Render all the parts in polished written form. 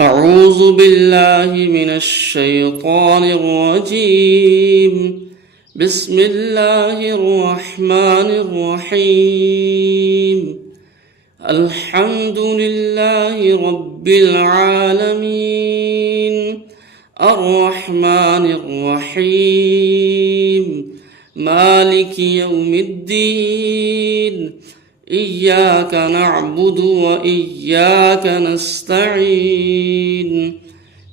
أعوذ بالله من الشيطان الرجيم. بسم الله الرحمن الرحيم. الحمد لله رب العالمين، الرحمن الرحيم، مالك يوم الدين. إياك نعبد وإياك نستعين.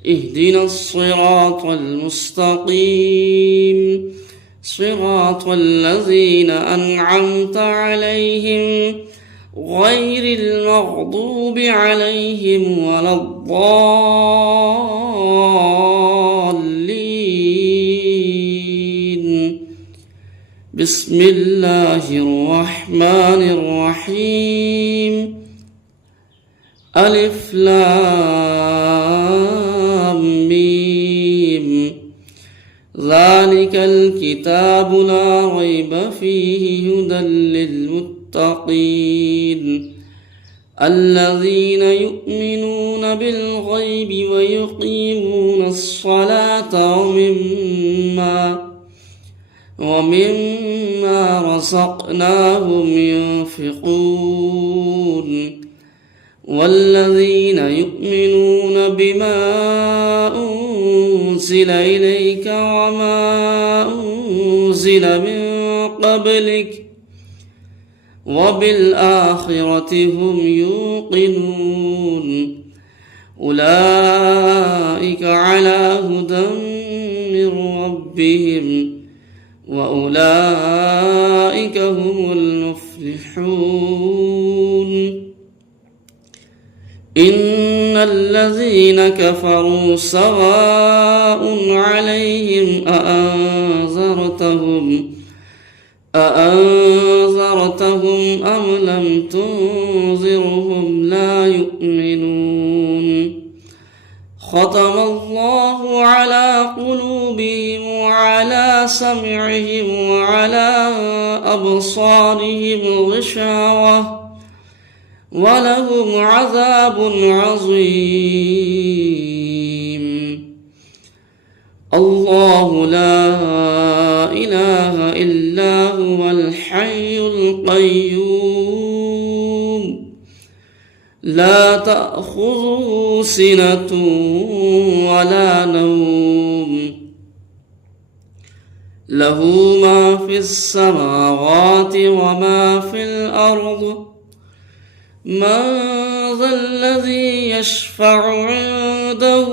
اهدنا الصراط المستقيم، صراط الذين أنعمت عليهم غير المغضوب عليهم ولا الضالين. بسم الله الرحمن الرحيم. ألف لام ميم. ذلك الكتاب لا ريب فيه هدى للمتقين الذين يؤمنون بالغيب ويقيمون الصلاة ومما رزقناهم ينفقون والذين يؤمنون بما أنزل إليك وما أنزل من قبلك وبالآخرة هم يوقنون. أولئك على هدى من ربهم وأولئك هم المفلحون. إن الذين كفروا سواء عليهم أأنذرتهم أم لم تنذرهم لا يؤمنون. ختم الله على قلوبهم وعلى سمعهم وعلى أبصارهم غشاوة ولهم عذاب عظيم. الله لا إله إلا هو الحي القيوم لا تأخذه سنة ولا نوم، له ما في السماوات وما في الأرض. من ذا الذي يشفع عنده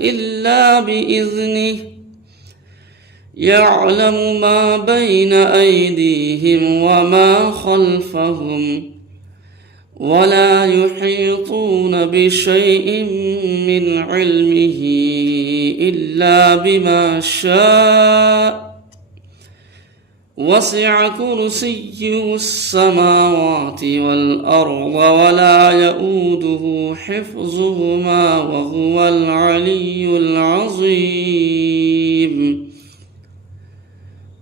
إلا بإذنه، يعلم ما بين أيديهم وما خلفهم ولا يحيطون بشيء من علمه إلا بما شاء. وسع كرسيه السماوات والأرض ولا يؤوده حفظهما وهو العلي العظيم.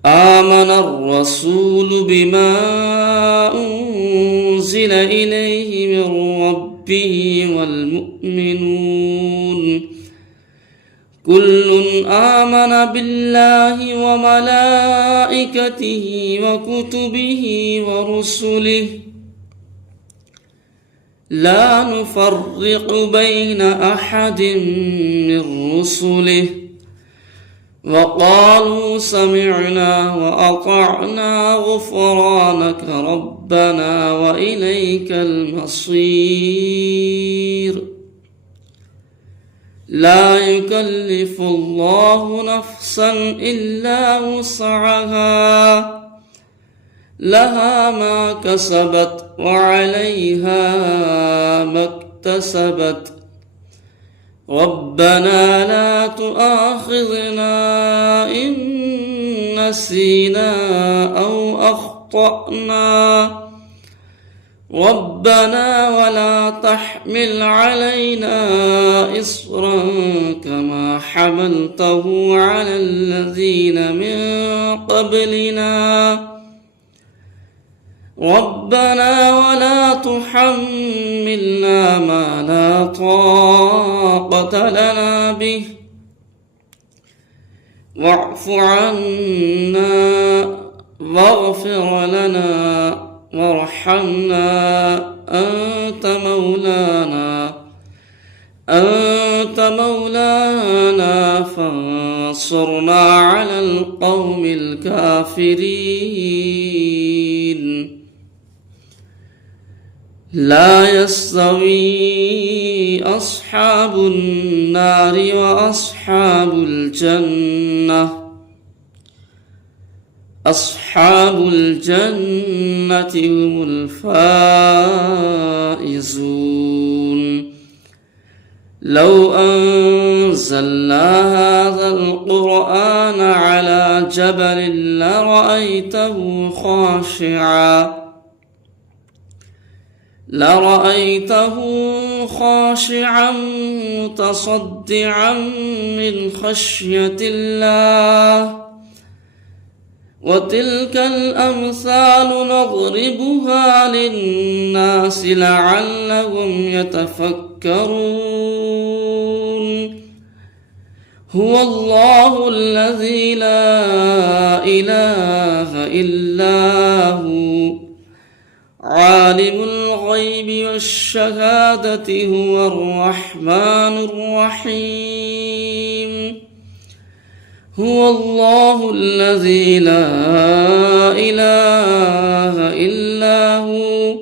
آمن الرسول بما أنزل إليه من ربه والمؤمنون كل آمن بالله وملائكته وكتبه ورسله لا نفرق بين أحد من رسله وقالوا سمعنا وأطعنا غفرانك ربنا وإليك المصير. لا يكلف الله نفسا إلا وسعها، لها ما كسبت وعليها ما اكتسبت. ربنا لا تؤاخذنا إن نسينا أو أخطأنا. ربنا ولا تحمل علينا إصرا كما حملته على الذين من قبلنا. ربنا ولا تحملنا ما لا طاقة طاقة لنا به، واعف عنا واغفر لنا وارحمنا، أنت مولانا فانصرنا على القوم الكافرين. لا يستوي أصحاب النار وأصحاب الجنة، أصحاب الجنة هم الفائزون. لو أنزلنا هذا القرآن على جبل لرأيته خاشعا متصدعا من خشية الله. وتلك الأمثال نضربها للناس لعلهم يتفكرون. هو الله الذي لا إله إلا هو، عالم الغيب والشهادة، هو الرحمن الرحيم. هو الله الذي لا إله إلا هو،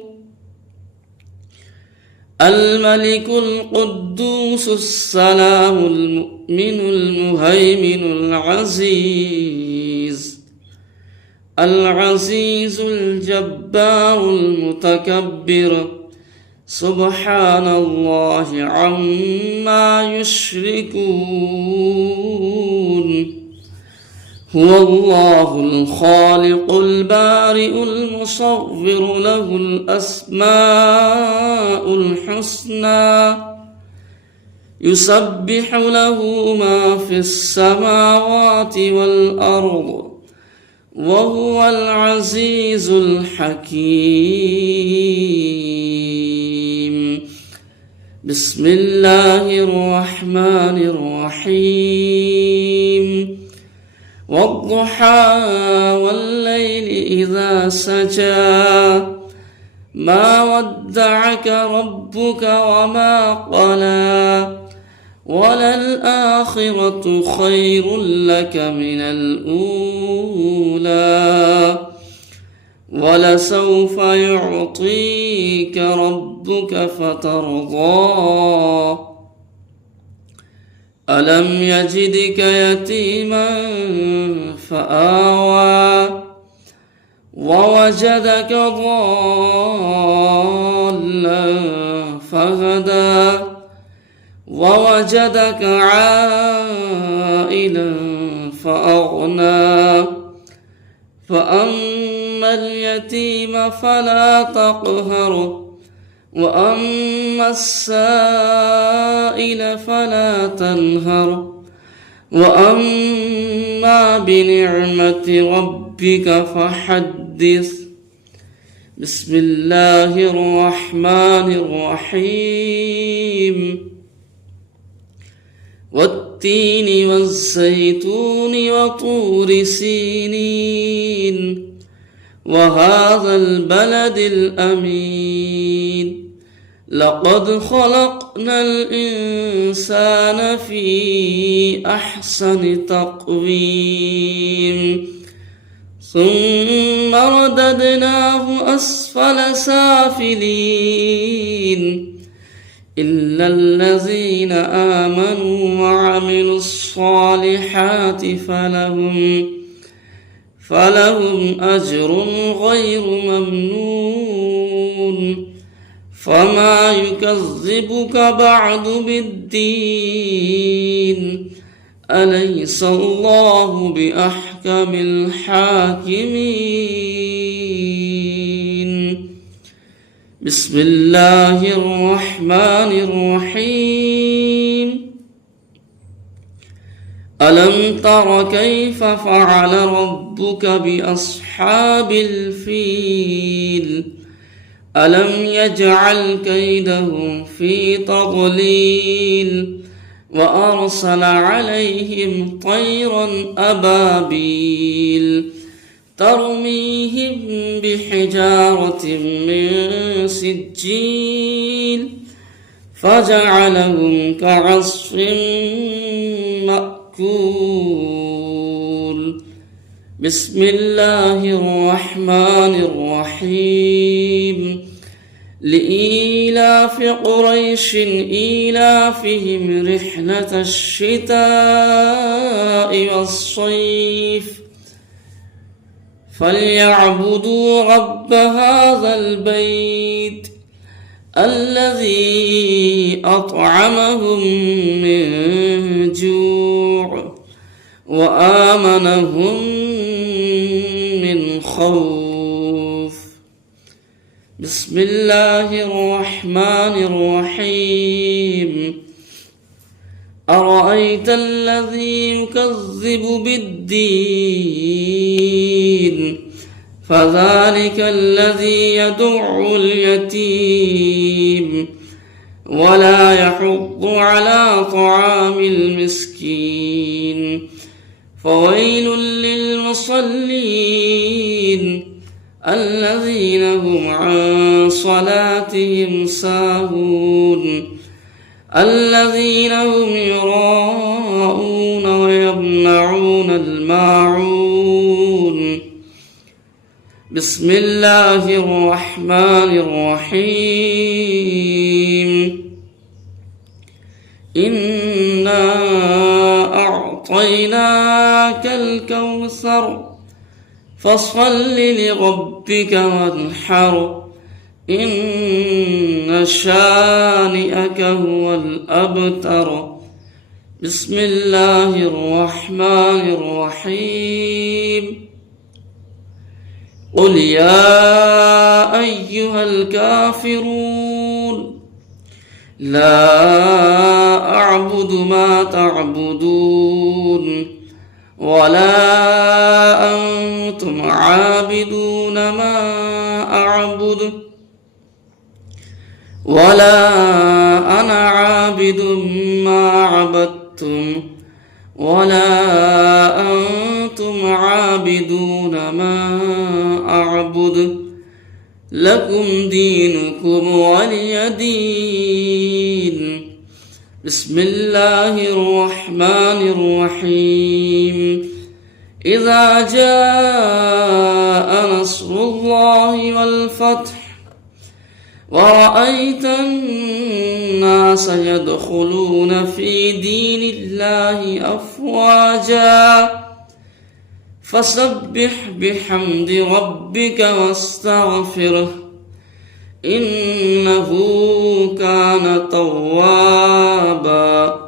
الملك القدوس السلام المؤمن المهيمن العزيز الجبار المتكبر، سبحان الله عما يشركون. هو الله الخالق البارئ المصور، له الأسماء الحسنى، يسبح له ما في السماوات والأرض، وهو العزيز الحكيم. بسم الله الرحمن الرحيم. والضحى والليل إذا سجى، ما ودعك ربك وما قلى، وللآخرة خير لك من الأولى، ولسوف يعطيك ربك فترضى. ألم يجدك يتيما فآوى، ووجدك ضالا فهدى، ووجدك عائلا فأغنى. فأما اليتيم فلا تقهر، وأما السائل فلا تنهر، وأما بنعمة ربك فحدث. بسم الله الرحمن الرحيم. والتين والزيتون وطور سينين، وهذا البلد الأمين. لقد خلقنا الإنسان في أحسن تقويم، ثم رددناه أسفل سافلين، إلا الذين آمنوا وعملوا الصالحات فلهم أجر غير ممنون. فما يكذبك بعد بالدين، أليس الله بأحكم الحاكمين. بسم الله الرحمن الرحيم. ألم تر كيف فعل ربك بأصحاب الفيل، ألم يجعل كيدهم في تضليل وأرسل عليهم طيرا أبابيل ترميهم بحجارة من سجيل فجعلهم كعصف مأكول. بسم الله الرحمن الرحيم. لإيلاف قريش إيلافهم رحلة الشتاء والصيف فليعبدوا رب هذا البيت الذي أطعمهم من جوع وآمنهم من خوف. بسم الله الرحمن الرحيم. أرأيت الذي يكذب بالدين فذلك الذي يدع اليتيم ولا يحض على طعام المسكين فويل للمصلين الذين هم عن صلاتهم ساهون الذين هم يراءون ويمنعون الماعون. بسم الله الرحمن الرحيم. إنا أعطيناك الكوثر فصل لربك وانحر إن شانئك هو الأبتر. بسم الله الرحمن الرحيم. قل يا أيها الكافرون لا أعبد ما تعبدون ولا أنتم عابدون ما أعبد ولا أنا عابد ما عبدتم ولا أنتم عابدون ما أعبد لكم دينكم ولي دين. بسم الله الرحمن الرحيم. إذا جاء نصر الله والفتح ورأيت الناس يدخلون في دين الله أفواجا فسبح بحمد ربك واستغفره إنه كان توابا.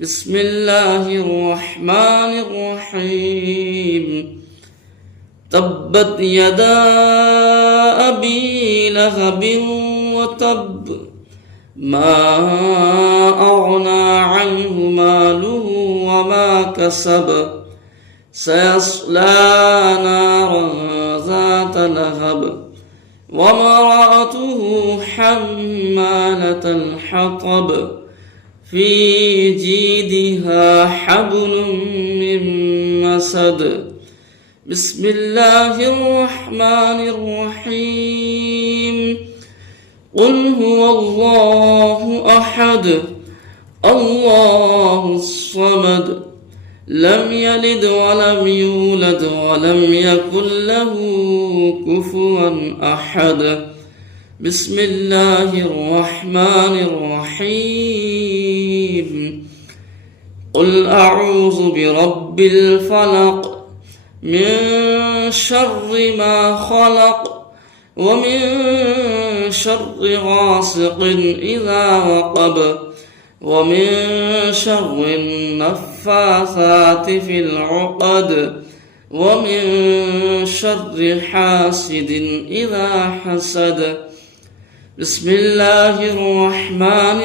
بسم الله الرحمن الرحيم. تبت يدا أبي لهب وتب ما أغنى عنه ماله وما كسب سيصلى نارا ذات لهب وامرأته حمالة الحطب في جيدها حبل من مسد. بسم الله الرحمن الرحيم. قل هو الله أحد الله الصمد لم يلد ولم يولد ولم يكن له كفوا أحد. بسم الله الرحمن الرحيم. قل أعوذ برب الفلق من شر ما خلق ومن شر غاسق إذا وقب ومن شر النفاثات في العقد ومن شر حاسد إذا حسد. بسم الله الرحمن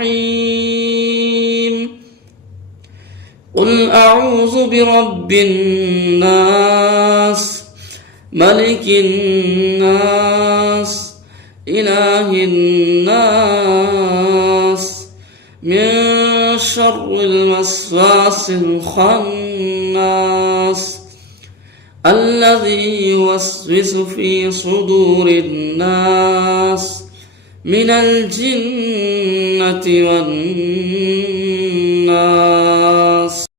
الرحيم. قل أعوذ برب الناس ملك الناس إله الناس من شر الوسواس الخناس الذي يوسوس في صدور الناس من الجنة والناس.